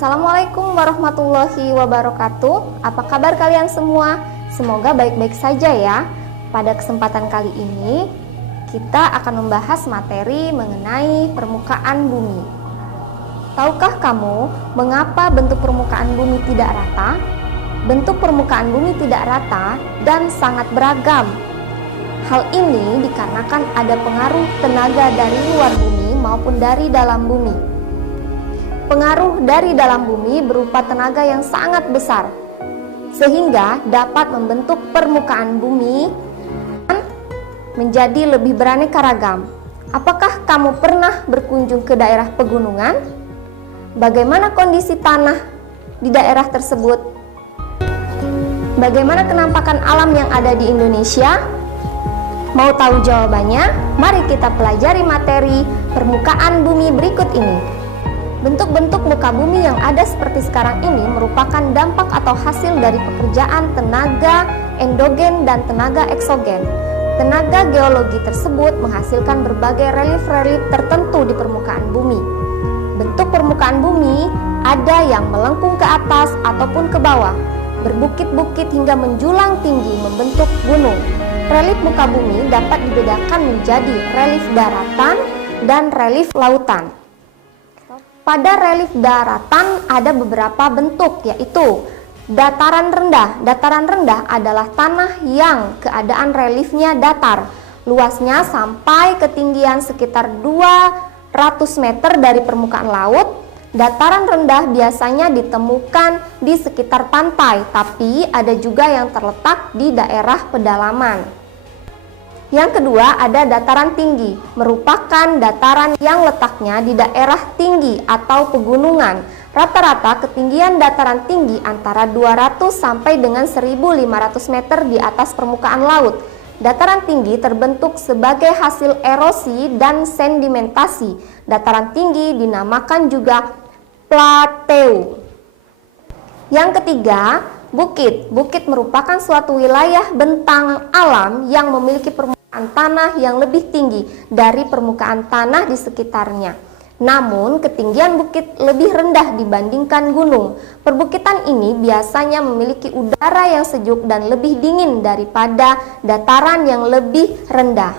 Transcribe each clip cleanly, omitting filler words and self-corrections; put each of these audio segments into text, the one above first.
Assalamualaikum warahmatullahi wabarakatuh. Apa kabar kalian semua? Semoga baik-baik saja ya. Pada kesempatan kali ini kita akan membahas materi mengenai permukaan bumi. Tahukah kamu mengapa bentuk permukaan bumi tidak rata? Bentuk permukaan bumi tidak rata dan sangat beragam. Hal ini dikarenakan ada pengaruh tenaga dari luar bumi maupun dari dalam bumi. Pengaruh dari dalam bumi berupa tenaga yang sangat besar, sehingga dapat membentuk permukaan bumi menjadi lebih beraneka ragam. Apakah kamu pernah berkunjung ke daerah pegunungan? Bagaimana kondisi tanah di daerah tersebut? Bagaimana kenampakan alam yang ada di Indonesia? Mau tahu jawabannya? Mari kita pelajari materi permukaan bumi berikut ini. Bentuk-bentuk muka bumi yang ada seperti sekarang ini merupakan dampak atau hasil dari pekerjaan tenaga endogen dan tenaga eksogen. Tenaga geologi tersebut menghasilkan berbagai relief-relief tertentu di permukaan bumi. Bentuk permukaan bumi ada yang melengkung ke atas ataupun ke bawah, berbukit-bukit hingga menjulang tinggi membentuk gunung. Relief muka bumi dapat dibedakan menjadi relief daratan dan relief lautan. Pada relief daratan ada beberapa bentuk, yaitu dataran rendah. Dataran rendah adalah tanah yang keadaan reliefnya datar, luasnya sampai ketinggian sekitar 200 meter dari permukaan laut. Dataran rendah biasanya ditemukan di sekitar pantai, tapi ada juga yang terletak di daerah pedalaman. Yang kedua ada dataran tinggi, merupakan dataran yang letaknya di daerah tinggi atau pegunungan. Rata-rata ketinggian dataran tinggi antara 200 sampai dengan 1.500 meter di atas permukaan laut. Dataran tinggi terbentuk sebagai hasil erosi dan sedimentasi. Dataran tinggi dinamakan juga plateau. Yang ketiga, bukit. Bukit merupakan suatu wilayah bentang alam yang memiliki permukaan tanah yang lebih tinggi dari permukaan tanah di sekitarnya. Namun, ketinggian bukit lebih rendah dibandingkan gunung. Perbukitan ini biasanya memiliki udara yang sejuk dan lebih dingin daripada dataran yang lebih rendah.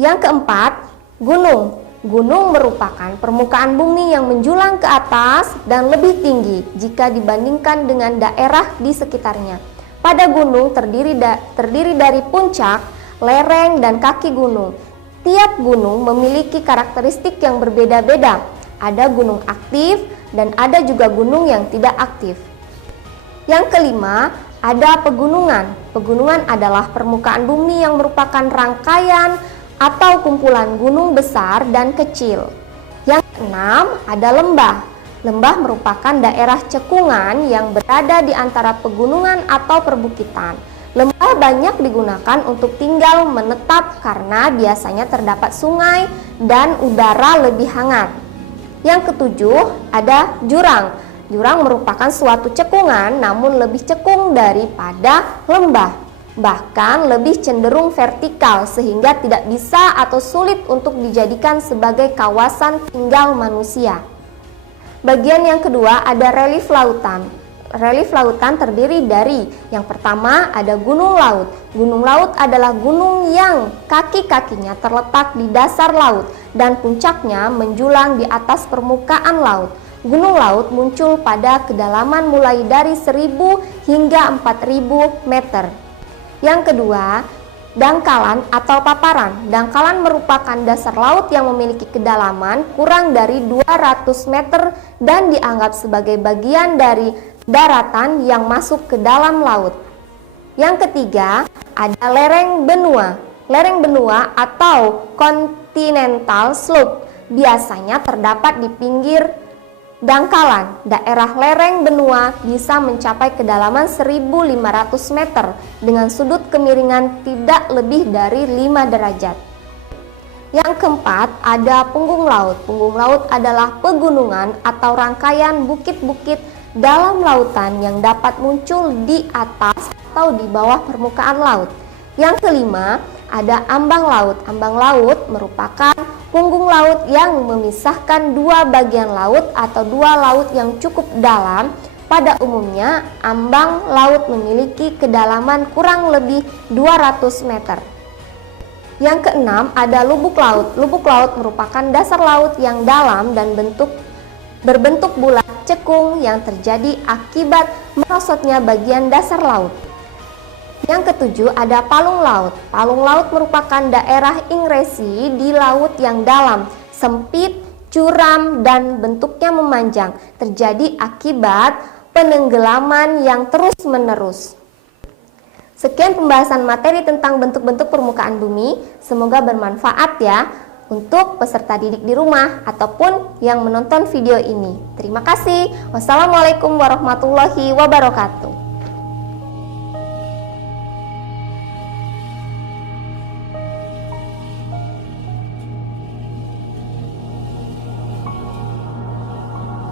Yang keempat, gunung. Gunung merupakan permukaan bumi yang menjulang ke atas dan lebih tinggi jika dibandingkan dengan daerah di sekitarnya. Pada gunung terdiri dari puncak, lereng, dan kaki gunung. Tiap gunung memiliki karakteristik yang berbeda-beda. Ada gunung aktif dan ada juga gunung yang tidak aktif. Yang kelima, ada pegunungan. Pegunungan adalah permukaan bumi yang merupakan rangkaian atau kumpulan gunung besar dan kecil. Yang keenam, ada lembah. Lembah merupakan daerah cekungan yang berada di antara pegunungan atau perbukitan. Lembah banyak digunakan untuk tinggal menetap karena biasanya terdapat sungai dan udara lebih hangat. Yang ketujuh, ada jurang. Jurang merupakan suatu cekungan namun lebih cekung daripada lembah, bahkan lebih cenderung vertikal sehingga tidak bisa atau sulit untuk dijadikan sebagai kawasan tinggal manusia. Bagian yang kedua ada relief lautan. Relief lautan terdiri dari yang pertama ada gunung laut. Gunung laut adalah gunung yang kaki-kakinya terletak di dasar laut dan puncaknya menjulang di atas permukaan laut. Gunung laut muncul pada kedalaman mulai dari 1.000 hingga 4.000 meter. Yang kedua, dangkalan atau paparan. Dangkalan merupakan dasar laut yang memiliki kedalaman kurang dari 200 meter dan dianggap sebagai bagian dari daratan yang masuk ke dalam laut. Yang ketiga, ada lereng benua. Lereng benua atau continental slope biasanya terdapat di pinggir dangkalan. Daerah lereng benua bisa mencapai kedalaman 1.500 meter dengan sudut kemiringan tidak lebih dari 5 derajat. Yang keempat, ada punggung laut. Punggung laut adalah pegunungan atau rangkaian bukit-bukit dalam lautan yang dapat muncul di atas atau di bawah permukaan laut. Yang kelima, ada ambang laut. Ambang laut merupakan Punggung laut yang memisahkan dua bagian laut atau dua laut yang cukup dalam. Pada umumnya, ambang laut memiliki kedalaman kurang lebih 200 meter. Yang keenam, ada lubuk laut. Lubuk laut merupakan dasar laut yang dalam dan berbentuk bulat cekung yang terjadi akibat merosotnya bagian dasar laut. Yang ketujuh, ada palung laut. Palung laut merupakan daerah ingresi di laut yang dalam, sempit, curam, dan bentuknya memanjang, terjadi akibat penenggelaman yang terus-menerus. Sekian pembahasan materi tentang bentuk-bentuk permukaan bumi. Semoga bermanfaat ya untuk peserta didik di rumah ataupun yang menonton video ini. Terima kasih. Wassalamualaikum warahmatullahi wabarakatuh.